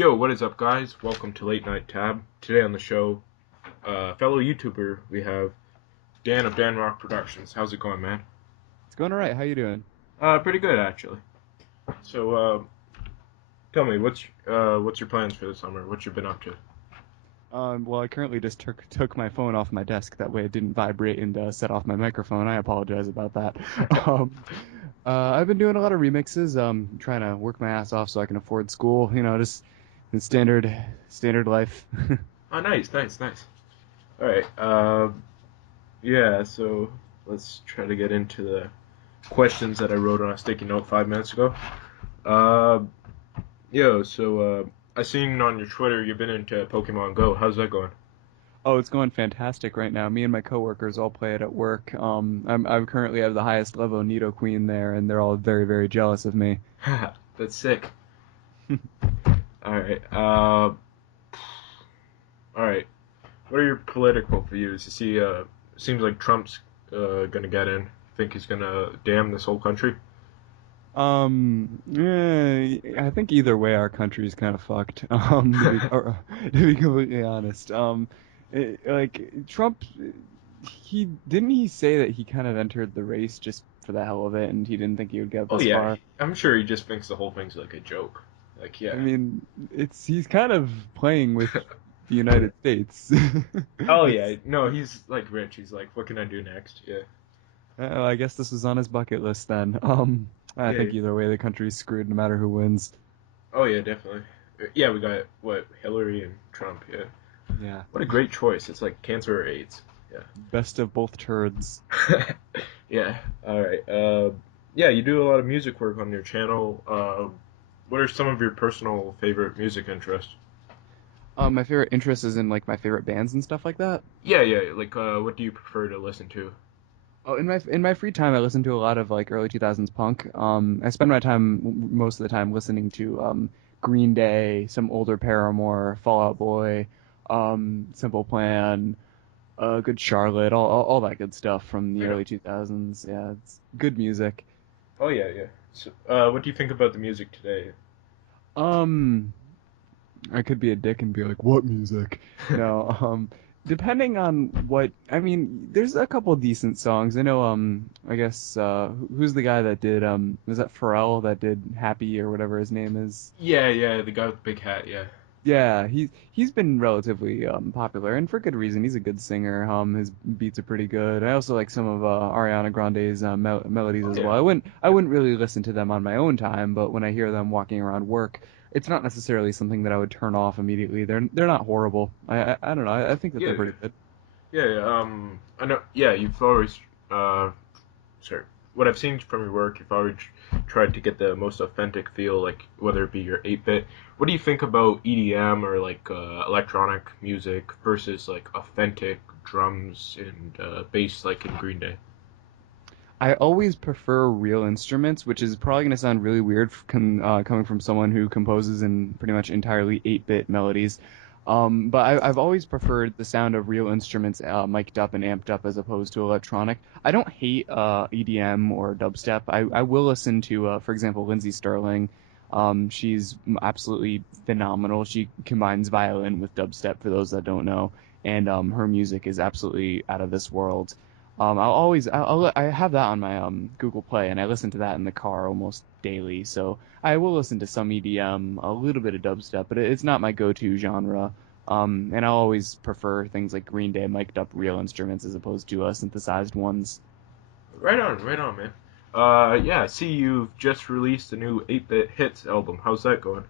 Yo, what is up, guys? Welcome to Late Night Tab. Today on the show, fellow YouTuber, we have Dan of DanRock Productions. How's it going, man? It's going all right. How you doing? Pretty good, actually. So, tell me, what's your plans for the summer? What you been up to? Well, I currently just took my phone off my desk. That way it didn't vibrate and set off my microphone. I apologize about that. Um, I've been doing a lot of remixes. Trying to work my ass off so I can afford school. Just the standard life. Oh, nice, nice, nice. All right. Yeah. So let's try to get into the questions that I wrote on a sticky note 5 minutes ago. Uh, I seen on your Twitter you've been into Pokemon Go. How's that going? Oh, it's going fantastic right now. Me and my coworkers all play it at work. I currently have the highest level Nidoqueen there, and they're all very, very jealous of me. That's sick. All right. All right. What are your political views? You see, seems like Trump's gonna get in. Think he's gonna damn this whole country? I think either way, our country's kind of fucked. To be completely honest. Like Trump, he say that he kind of entered the race just for the hell of it, and he didn't think he would get Oh this yeah, far. I'm sure he just thinks the whole thing's like a joke. Like I yeah. mean, he's kind of playing with the United States. Oh It's yeah, no, he's like rich. He's like, what can I do next? Yeah. I guess this was on his bucket list then. I Yeah. think either way, the country's screwed no matter who wins. Oh yeah, definitely. Yeah, we got what Hillary and Trump. Yeah. Yeah, What a great choice. It's like cancer or AIDS. Yeah. best of both turds. Yeah. All right. Yeah, you do a lot of music work on your channel. What are some of your personal favorite music interests? My favorite interest is in like my favorite bands and stuff like that. Yeah, yeah. Like, what do you prefer to listen to? Oh, in my free time, I listen to a lot of like early 2000s punk. I spend my time most of the time listening to Green Day, some older Paramore, Fall Out Boy, Simple Plan, Good Charlotte, all that good stuff from the Right on. early 2000s. Yeah, it's good music. Oh yeah, yeah. So, what do you think about the music today? Um, I could be a dick and be like, "What music?" No, depending on what, I mean, there's a couple decent songs. I know, I guess, who's the guy that did, was that Pharrell that did Happy or whatever his name is? Yeah, yeah. The guy with the big hat. Yeah. Yeah, he's been relatively popular and for good reason. He's a good singer. His beats are pretty good. I also like some of Ariana Grande's melodies Oh as yeah. well. I wouldn't really listen to them on my own time, but when I hear them walking around work, it's not necessarily something that I would turn off immediately. They're not horrible. I don't know. I think that Yeah, they're yeah. pretty good. Yeah, yeah. I know. Yeah, you've always uh, sorry, what I've seen from your work, you've always tried to get the most authentic feel, like whether it be your 8-bit. What do you think about EDM or like electronic music versus like authentic drums and bass, like in Green Day? I always prefer real instruments, which is probably going to sound really weird coming from someone who composes in pretty much entirely 8-bit melodies. But I've always preferred the sound of real instruments mic'd up and amped up as opposed to electronic. I don't hate EDM or dubstep. I will listen to, for example, Lindsey Sterling. She's absolutely phenomenal. She combines violin with dubstep, for those that don't know, and her music is absolutely out of this world. I have that on my Google Play, and I listen to that in the car almost daily. So I will listen to some EDM, a little bit of dubstep, but it's not my go-to genre. And I always prefer things like Green Day mic'd up real instruments as opposed to synthesized ones. Right on, man. Yeah, I see you've just released a new 8-bit hits album. How's that going?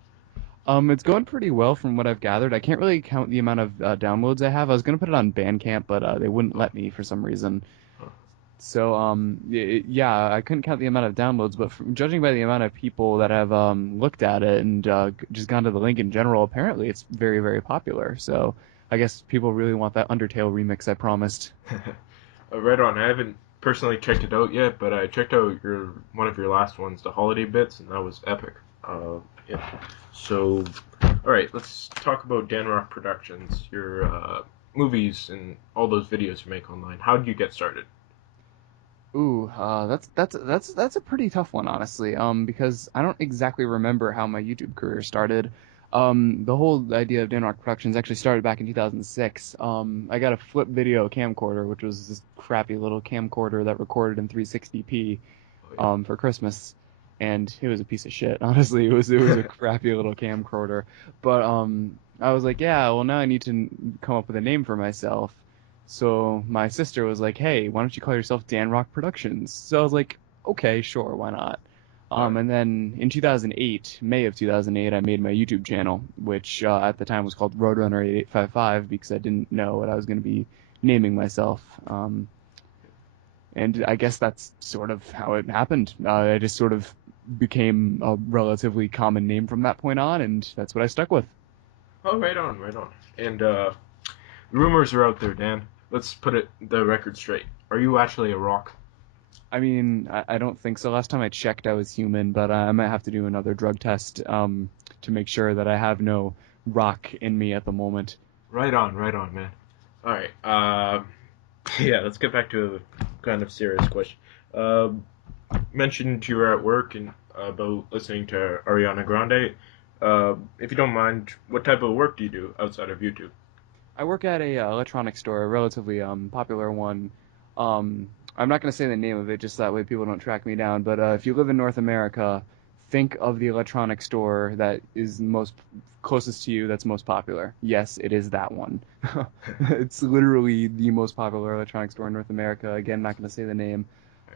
It's going pretty well from what I've gathered. I can't really count the amount of downloads I have. I was gonna put it on Bandcamp, but they wouldn't let me for some reason. Huh. So yeah, I couldn't count the amount of downloads, but judging by the amount of people that have looked at it and just gone to the link in general, apparently it's very, very popular. So I guess people really want that Undertale remix I promised. Right on. I haven't personally checked it out yet, but I checked out your one of your last ones, the holiday bits, and that was epic. Yeah. So, all right, let's talk about DanRock Productions, your movies and all those videos you make online. How did you get started? Ooh, that's a pretty tough one, honestly. Because I don't exactly remember how my YouTube career started. The whole idea of DanRock Productions actually started back in 2006. I got a flip video camcorder, which was this crappy little camcorder that recorded in 360p, Oh, yeah. for Christmas, and it was a piece of shit. Honestly, it was a crappy little camcorder. But I was like, yeah, well now I need to come up with a name for myself. So my sister was like, hey, why don't you call yourself DanRock Productions? So I was like, okay, sure, why not? All right. And then in 2008, May of 2008, I made my YouTube channel, which at the time was called Roadrunner 8855 because I didn't know what I was going to be naming myself. And I guess that's sort of how it happened. I just sort of became a relatively common name from that point on, and that's what I stuck with. Oh, right on, right on. And rumors are out there, Dan. Let's put the record straight. Are you actually a rock? I mean, I don't think so. Last time I checked, I was human, but I might have to do another drug test to make sure that I have no rock in me at the moment. Right on, man. All right. Yeah, let's get back to a kind of serious question. Uh, Mentioned you were at work and about listening to Ariana Grande. If you don't mind, what type of work do you do outside of YouTube? I work at a electronics store, a relatively popular one. I'm not going to say the name of it, just that way people don't track me down. But if you live in North America, think of the electronics store that is most closest to you, that's most popular. Yes, it is that one. It's literally the most popular electronics store in North America. Again, not going to say the name.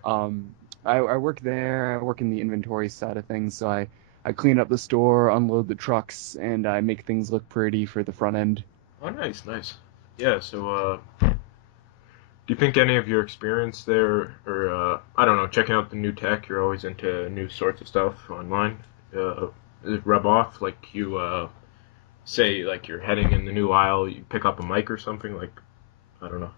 Um, I work there. I work in the inventory side of things, so I clean up the store, unload the trucks, and I make things look pretty for the front end. Oh, nice, nice. Yeah, so do you think any of your experience there, or I don't know, checking out the new tech, you're always into new sorts of stuff online, does it rub off? Like you say, like you're heading in the new aisle, you pick up a mic or something, like, I don't know.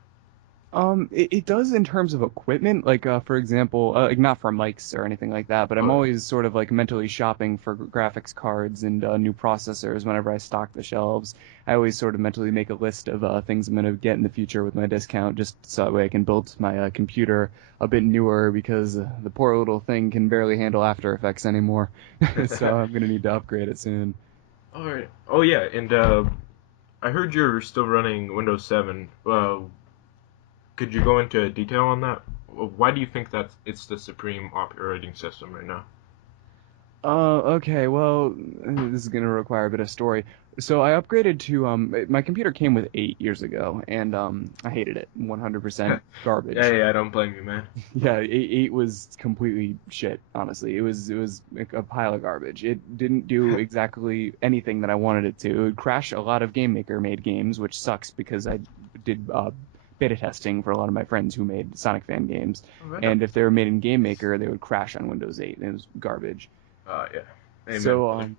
It does in terms of equipment, like for example, like not for mics or anything like that, but I'm Oh, always sort of like mentally shopping for graphics cards and new processors whenever I stock the shelves. I always sort of mentally make a list of things I'm going to get in the future with my discount, just so that way I can build my computer a bit newer because the poor little thing can barely handle After Effects anymore. So yeah. I'm going to need to upgrade it soon. All right. Oh, yeah, and I heard you're still running Windows 7. Could you go into detail on that? Why do you think that it's the supreme operating system right now? Okay, well, this is gonna require a bit of story. So I upgraded to my computer came with 8 years ago, and I hated it, 100% garbage. Hey, I don't blame you, man. Yeah, eight was completely shit, honestly. It was like a pile of garbage. It didn't do exactly anything that I wanted it to. It would crash a lot of Game Maker made games, which sucks because I did beta testing for a lot of my friends who made Sonic fan games, Oh, right on. and if they were made in Game Maker, they would crash on Windows 8, and it was garbage. Yeah. Amen, So brother.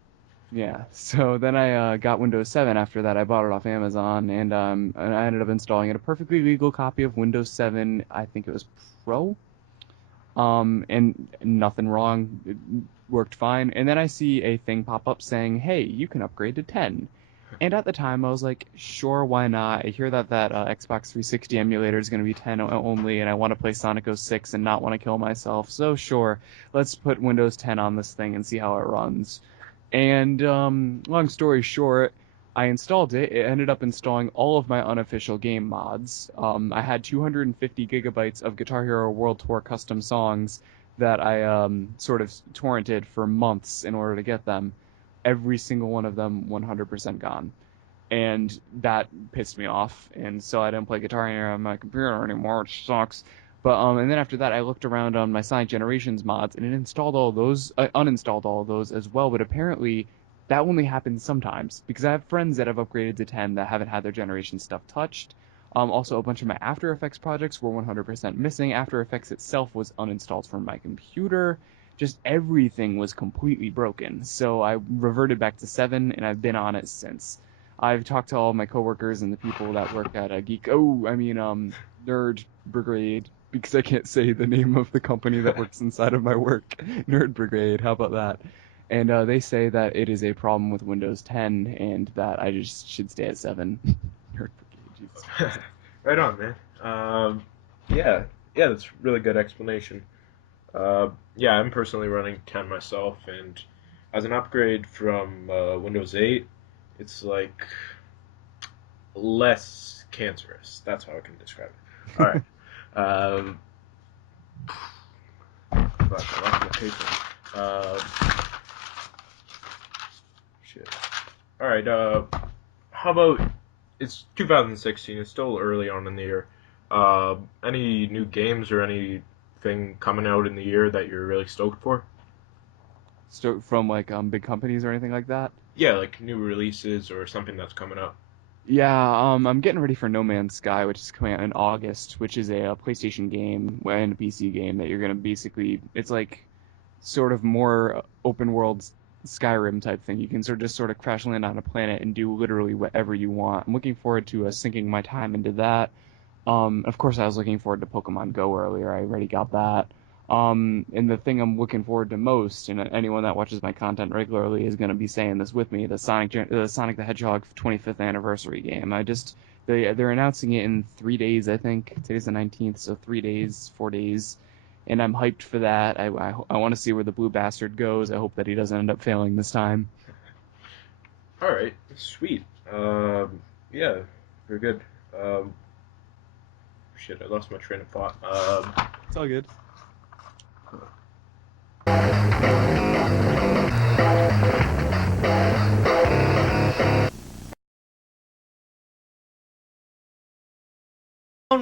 yeah. So then I got Windows 7 after that. I bought it off Amazon, and I ended up installing it. A perfectly legal copy of Windows 7. I think it was Pro. And nothing wrong. It worked fine. And then I see a thing pop up saying, "Hey, you can upgrade to 10." And at the time, I was like, "Sure, why not?" I hear that Xbox 360 emulator is going to be 10 only, and I want to play Sonic 06 and not want to kill myself. So sure, let's put Windows 10 on this thing and see how it runs. And long story short, I installed it. It ended up installing all of my unofficial game mods. I had 250 gigabytes of Guitar Hero World Tour custom songs that I sort of torrented for months in order to get them. Every single one of them 100% gone. And that pissed me off. And so I didn't play Guitar Hero on my computer anymore, which sucks. But and then after that, I looked around on my Sonic Generations mods, and it installed all those, uninstalled all of those as well. But apparently, that only happens sometimes because I have friends that have upgraded to 10 that haven't had their Generation stuff touched. Also, a bunch of my After Effects projects were 100% missing. After Effects itself was uninstalled from my computer. Just everything was completely broken. So I reverted back to 7, and I've been on it since. I've talked to all my coworkers and the people that work at Nerd Brigade, because I can't say the name of the company that works inside of my work. Nerd Brigade, how about that? And they say that it is a problem with Windows 10 and that I just should stay at 7. Nerd Brigade, Jesus Christ. Right on, man. Yeah, yeah, that's really good explanation. Yeah, I'm personally running 10 myself, and as an upgrade from Windows 8, it's like less cancerous. That's how I can describe it. All right. Um, fuck, I lost my paper. Shit. All right. How about it's 2016? It's still early on in the year. Any new games or anything coming out in the year that you're really stoked for? From like big companies or anything like that. Yeah, like new releases or something that's coming up. Yeah, I'm getting ready for No Man's Sky, which is coming out in August, which is a PlayStation game and a PC game that you're gonna basically, it's like sort of more open world Skyrim type thing. You can sort of crash land on a planet and do literally whatever you want. I'm looking forward to sinking my time into that. Of course, I was looking forward to Pokemon Go earlier. I already got that. And the thing I'm looking forward to most, and anyone that watches my content regularly is going to be saying this with me, the Sonic the Hedgehog 25th anniversary game. They're announcing it in 3 days, I think. Today's the 19th, so 3 days, 4 days, and I'm hyped for that. I want to see where the blue bastard goes. I hope that he doesn't end up failing this time. All right, sweet. Yeah, very good. Um, Shit, I lost my train of thought. It's all good.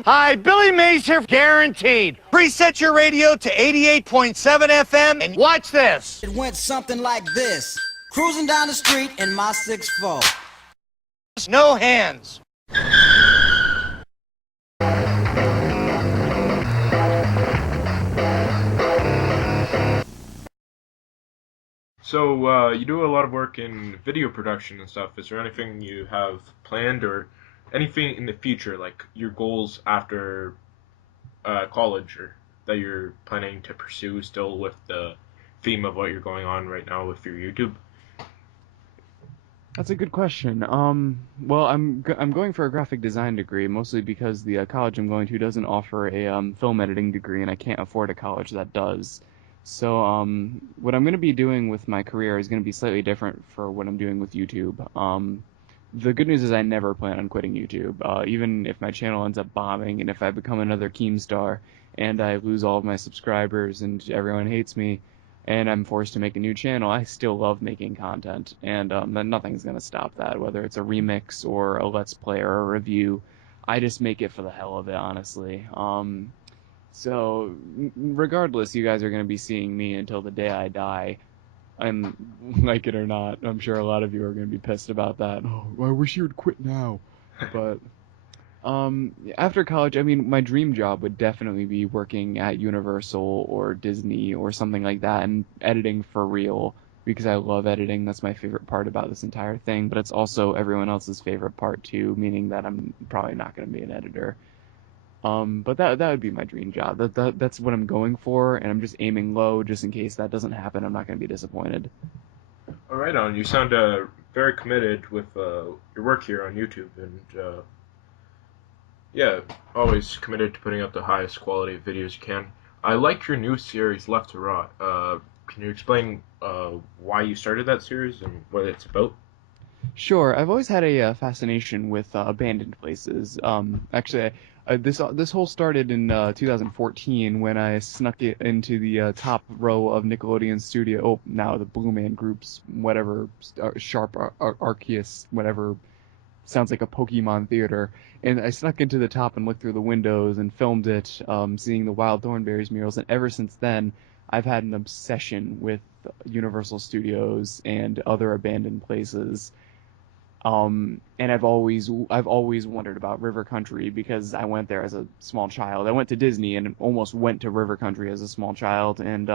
Hi, Billy Mays here, guaranteed. Preset your radio to 88.7 FM and watch this. It went something like this. Cruising down the street in my 6'4". No hands. So, you do a lot of work in video production and stuff. Is there anything you have planned or anything in the future, like your goals after college, or that you're planning to pursue still with the theme of what you're going on right now with your YouTube? That's a good question. Well, I'm going for a graphic design degree, mostly because the college I'm going to doesn't offer a film editing degree, and I can't afford a college that does. So, what I'm going to be doing with my career is going to be slightly different for what I'm doing with YouTube. The good news is I never plan on quitting YouTube. Even if my channel ends up bombing, and if I become another Keemstar, and I lose all of my subscribers, and everyone hates me, and I'm forced to make a new channel, I still love making content, and then nothing's gonna stop that. Whether it's a remix or a let's play or a review, I just make it for the hell of it, honestly. So regardless, you guys are gonna be seeing me until the day I die. And like it or not, I'm sure a lot of you are gonna be pissed about that. Oh, I wish you would quit now. But after college, I mean, my dream job would definitely be working at Universal or Disney or something like that and editing for real because I love editing. That's my favorite part about this entire thing, but it's also everyone else's favorite part too, meaning that I'm probably not going to be an editor. But that would be my dream job. That's what I'm going for, and I'm just aiming low just in case that doesn't happen. I'm not going to be disappointed. All right, on. You sound very committed with your work here on YouTube, and yeah, always committed to putting out the highest quality of videos you can. I like your new series, Left to Rot. Can you explain why you started that series and what it's about? Sure, I've always had a fascination with abandoned places. Actually, this whole started in 2014 when I snuck it into the top row of Nickelodeon Studio. Oh, now the Blue Man Group's whatever Sharp Arceus whatever sounds like a Pokemon theater. And I snuck into the top and looked through the windows and filmed it, seeing the Wild Thornberrys murals. And ever since then, I've had an obsession with Universal Studios and other abandoned places. And I've always wondered about River Country because I went there as a small child. I went to Disney and almost went to River Country as a small child, and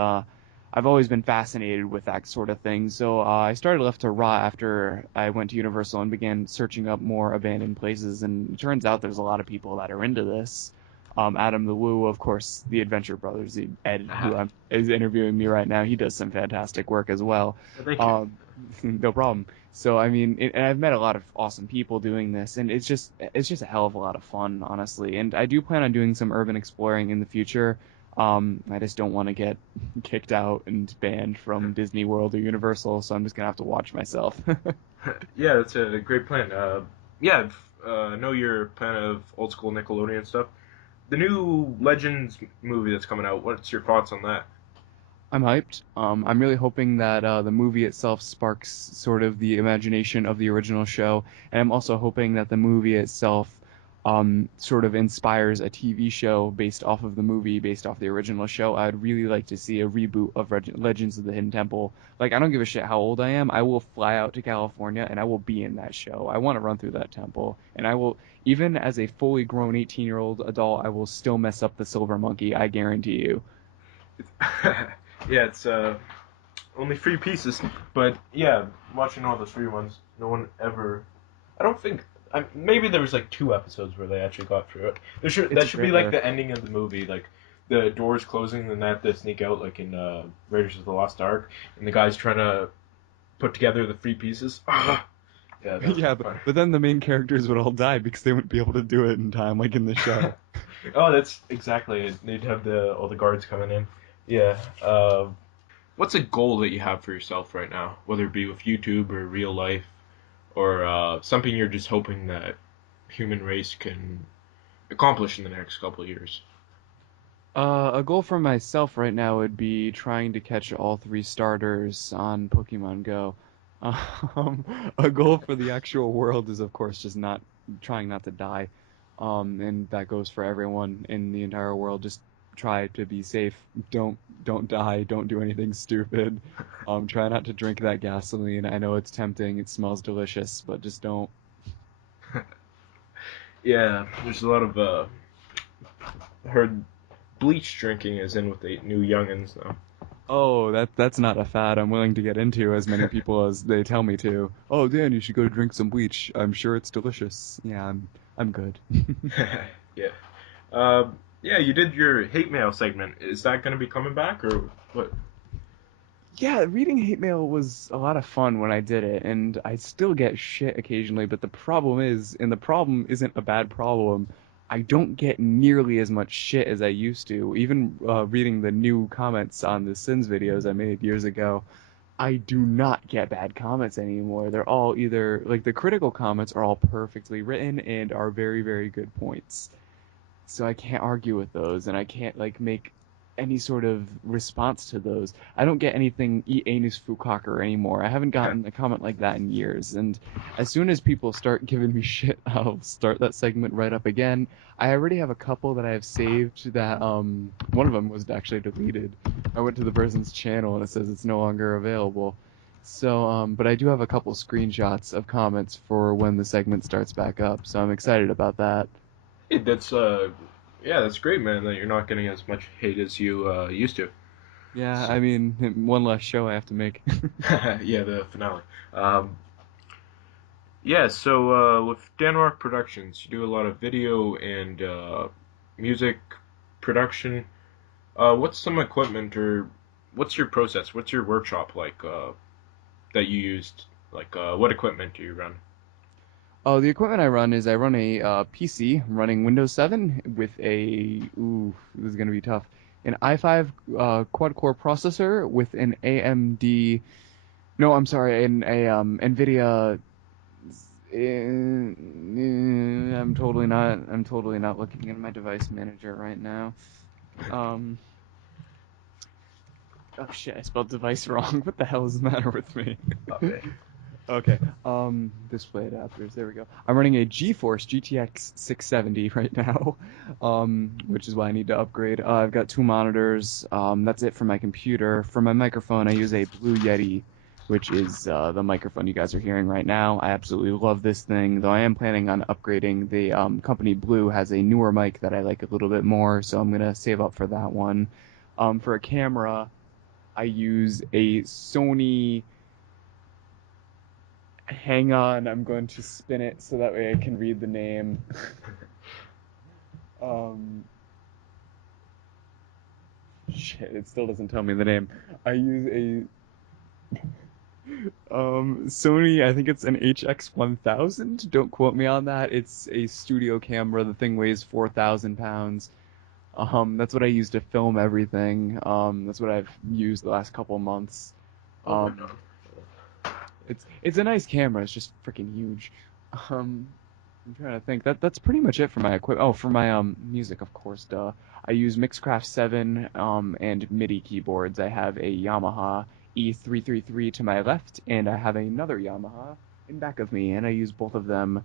I've always been fascinated with that sort of thing. So I started Left to Rot after I went to Universal and began searching up more abandoned places. And it turns out there's a lot of people that are into this. Adam the Woo, of course, the Adventure Brothers, Ed, is interviewing me right now. He does some fantastic work as well. Thank you. No problem. So I mean, and I've met a lot of awesome people doing this, and it's just a hell of a lot of fun, honestly. And I do plan on doing some urban exploring in the future. I just don't want to get kicked out and banned from Disney World or Universal, so I'm just gonna have to watch myself. Yeah, that's a great plan. Yeah, I know you're a fan of old school Nickelodeon stuff. The new Legends movie that's coming out. What's your thoughts on that? I'm hyped. I'm really hoping that the movie itself sparks sort of the imagination of the original show, and I'm also hoping that the movie itself sort of inspires a TV show based off of the movie, based off the original show. I'd really like to see a reboot of Legends of the Hidden Temple. Like, I don't give a shit how old I am. I will fly out to California and I will be in that show. I want to run through that temple, and I will, even as a fully grown 18-year-old adult, I will still mess up the Silver Monkey. I guarantee you. Yeah, it's only 3 pieces, but yeah, watching all the 3 ones, no one ever. I don't think. Maybe there was like 2 episodes where they actually got through it. That should be like rare. the ending of the movie, like the doors closing and they have to sneak out, like in Raiders of the Lost Ark, and the guy's trying to put together the 3 pieces. Yeah, that's Yeah, fun. but then the main characters would all die because they wouldn't be able to do it in time, like in the show. Oh, that's exactly it. They'd have all the guards coming in. Yeah. What's a goal that you have for yourself right now, whether it be with YouTube or real life, or something you're just hoping that human race can accomplish in the next couple of years? A goal for myself right now would be trying to catch all 3 starters on Pokemon Go. Um, a goal for the actual world is, of course, just not trying not to die. And that goes for everyone in the entire world. Just try to be safe. Don't die. Don't do anything stupid. Try not to drink that gasoline. I know it's tempting. It smells delicious, but just don't. Yeah, there's a lot of heard bleach drinking is in with the new youngins though. Oh, that's not a fad I'm willing to get into as many people as they tell me to. Oh, Dan, you should go drink some bleach. I'm sure it's delicious. Yeah, I'm good. Yeah. Yeah, you did your hate mail segment. Is that going to be coming back or what? Yeah, reading hate mail was a lot of fun when I did it, and I still get shit occasionally, but the problem is, and the problem isn't a bad problem, I don't get nearly as much shit as I used to. Even reading the new comments on the Sins videos I made years ago, I do not get bad comments anymore. They're all either, like, the critical comments are all perfectly written and are very, very good points. So I can't argue with those, and I can't, like, make any sort of response to those. I don't get anything "eat anus fukaker" anymore. I haven't gotten a comment like that in years, and as soon as people start giving me shit, I'll start that segment right up again. I already have a couple that I have saved that one of them was actually deleted. I went to the person's channel and it says it's no longer available. So but I do have a couple screenshots of comments for when the segment starts back up, so I'm excited about that. Hey, yeah, that's great, man. That you're not getting as much hate as you used to. Yeah, So, I mean, one less show I have to make. yeah, the finale. Yeah, so with DanRock Productions, you do a lot of video and music production. What's some equipment or what's your process? What's your workshop like that you used? Like, what equipment do you run? Oh, the equipment I run is I run a PC running Windows 7 with this is going to be tough, an i5 quad-core processor with an AMD, no, I'm sorry, an NVIDIA. I'm totally not looking at my device manager right now. Um, oh shit, I spelled device wrong. What the hell is the matter with me? Okay. Okay. Display adapters. There we go. I'm running a GeForce GTX 670 right now, which is why I need to upgrade. I've got 2 monitors. That's it for my computer. For my microphone, I use a Blue Yeti, which is the microphone you guys are hearing right now. I absolutely love this thing, though I am planning on upgrading. The company Blue has a newer mic that I like a little bit more, so I'm gonna save up for that one. For a camera, I use a Sony. Hang on, I'm going to spin it so that way I can read the name. um, Shit, it still doesn't tell me the name. I use a Sony, I think it's an HX1000. Don't quote me on that. It's a studio camera. The thing weighs 4,000 pounds. That's what I use to film everything. That's what I've used the last couple months. Oh, right Um, it's a nice camera. It's just freaking huge. Um, I'm trying to think. That's pretty much it for my equipment. Oh, for my music, of course, duh. I use Mixcraft 7 and MIDI keyboards. I have a Yamaha E333 to my left, and I have another Yamaha in back of me, and I use both of them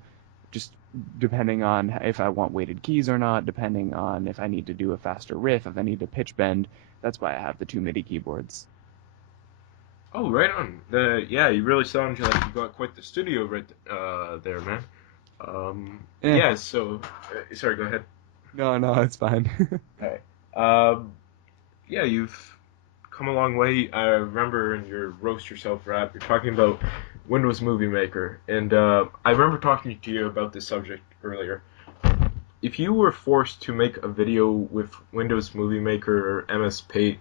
just depending on if I want weighted keys or not, depending on if I need to do a faster riff, if I need to pitch bend. That's why I have the two MIDI keyboards. Oh, right on. Yeah, you really sound like you got quite the studio right there, man. Eh, Yeah. So, sorry. Go ahead. no, it's fine. Hey. Um, yeah, you've come a long way. I remember in your roast yourself rap, you're talking about Windows Movie Maker, and I remember talking to you about this subject earlier. If you were forced to make a video with Windows Movie Maker or MS Paint,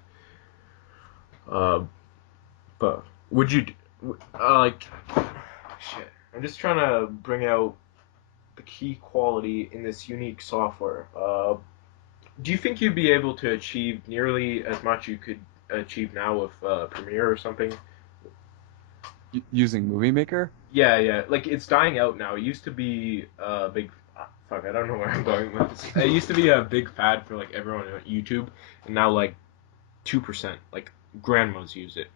uh, but would you like? Shit, I'm just trying to bring out the key quality in this unique software. Do you think you'd be able to achieve nearly as much you could achieve now with Premiere or something? Using Movie Maker? Yeah, yeah. Like it's dying out now. It used to be a big. Fuck, I don't know where I'm going with this. It used to be a big fad for like everyone on YouTube, and now like 2%, like grandmas use it.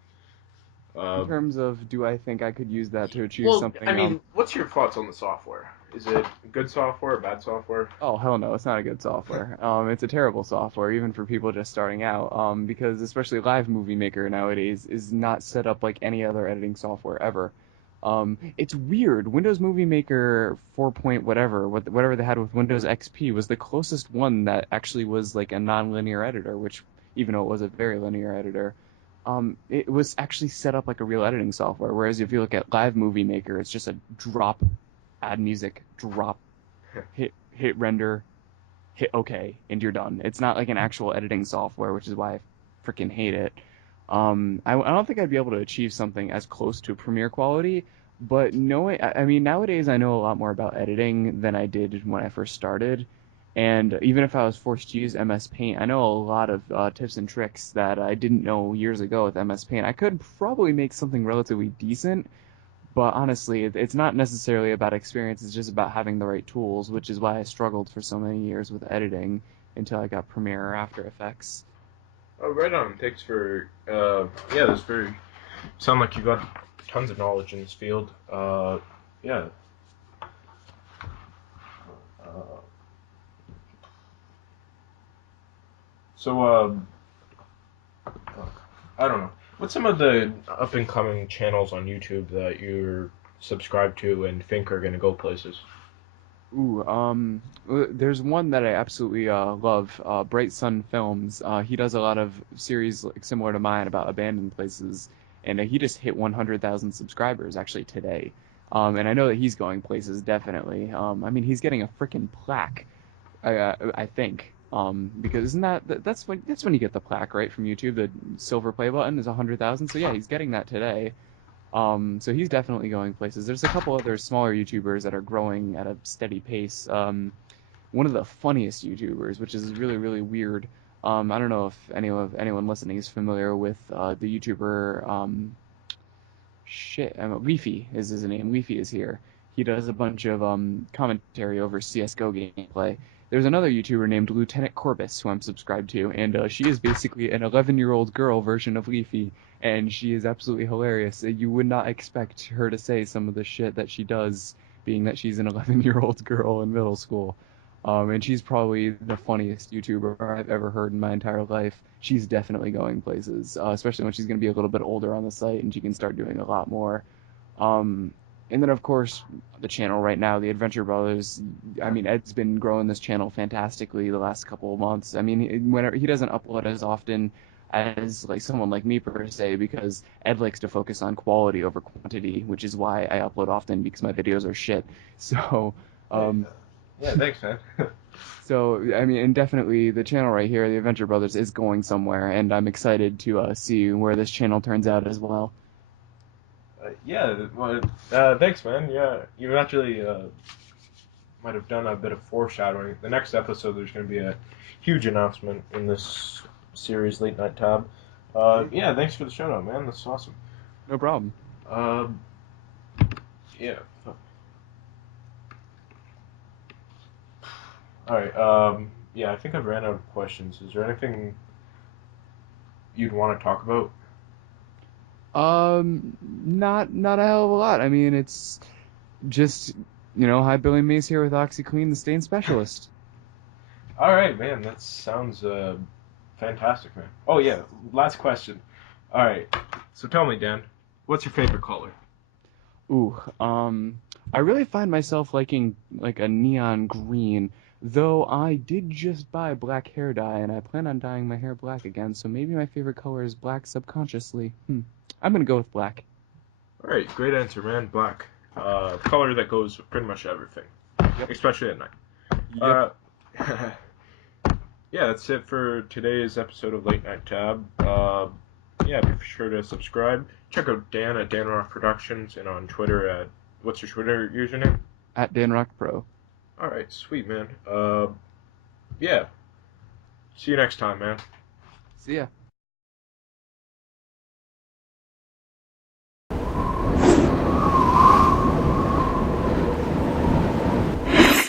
In Uh, terms of, do I think I could use that to achieve well, I something? mean, what's your thoughts on the software? Is it good software or bad software? Oh hell no, it's not a good software. It's a terrible software, even for people just starting out. Because especially Live Movie Maker nowadays is not set up like any other editing software ever. It's weird. Windows Movie Maker 4 point whatever, whatever they had with Windows XP was the closest one that actually was like a non-linear editor, which even though it was a very linear editor, it was actually set up like a real editing software. Whereas if you look at Live Movie Maker, it's just a drop, add music, drop, hit render, hit OK, and you're done. It's not like an actual editing software, which is why I freaking hate it. I don't think I'd be able to achieve something as close to Premiere quality, but knowing, I mean, nowadays I know a lot more about editing than I did when I first started. And even if I was forced to use MS Paint, I know a lot of tips and tricks that I didn't know years ago with MS Paint. I could probably make something relatively decent, but honestly, it's not necessarily about experience. It's just about having the right tools, which is why I struggled for so many years with editing until I got Premiere or After Effects. Oh, right on. Thanks for yeah. That's very sound like you got tons of knowledge in this field. Yeah. Uh, so I don't know. What's some of the up and coming channels on YouTube that you're subscribed to and think are gonna go places? Ooh, there's one that I absolutely love, Bright Sun Films. He does a lot of series like, similar to mine about abandoned places, and he just hit 100,000 subscribers actually today. And I know that he's going places definitely. I mean, he's getting a freaking plaque, I think. Because isn't that's when you get the plaque, right, from YouTube? The silver play button is 100,000. So yeah, he's getting that today. So he's definitely going places. There's a couple other smaller YouTubers that are growing at a steady pace. One of the funniest YouTubers, which is really, really weird. I don't know if anyone listening is familiar with the YouTuber. Leafy is his name. Leafy is here. He does a bunch of commentary over CS:GO gameplay. There's another YouTuber named Lieutenant Corbis who I'm subscribed to, and she is basically an 11-year-old girl version of Leafy, and she is absolutely hilarious. You would not expect her to say some of the shit that she does, being that she's an 11-year-old girl in middle school. And she's probably the funniest YouTuber I've ever heard in my entire life. She's definitely going places, especially when she's going to be a little bit older on the site and she can start doing a lot more. Um, and then, of course, the channel right now, the Adventure Brothers. I mean, Ed's been growing this channel fantastically the last couple of months. I mean, whenever he doesn't upload as often as like someone like me per se, because Ed likes to focus on quality over quantity, which is why I upload often because my videos are shit. So. Um, Yeah, thanks, man. So, I mean, and definitely the channel right here, the Adventure Brothers, is going somewhere, and I'm excited to see where this channel turns out as well. Yeah, well, thanks, man. Yeah, you've actually might have done a bit of foreshadowing. The next episode, there's going to be a huge announcement in this series, Late Night Tab. Yeah, thanks for the shout out, man. That's awesome. No problem. Yeah. Alright, yeah, I think I've ran out of questions. Is there anything you'd want to talk about? Not a hell of a lot. I mean, it's just, hi, Billy Mays here with OxyClean, the stain specialist. Alright, man, that sounds fantastic, man. Oh, yeah, last question. Alright, so tell me, Dan, what's your favorite color? Ooh, I really find myself liking like a neon green, though I did just buy black hair dye, and I plan on dyeing my hair black again, so maybe my favorite color is black subconsciously. I'm gonna go with black. Alright, great answer, man. Black. Color that goes with pretty much everything. Yep. Especially at night. Yep. Yeah, that's it for today's episode of Late Night Tab. Yeah, be sure to subscribe. Check out Dan at DanRock Productions and on Twitter at, what's your Twitter username? At DanRock Pro. Alright, sweet, man. Yeah. See you next time, man. See ya.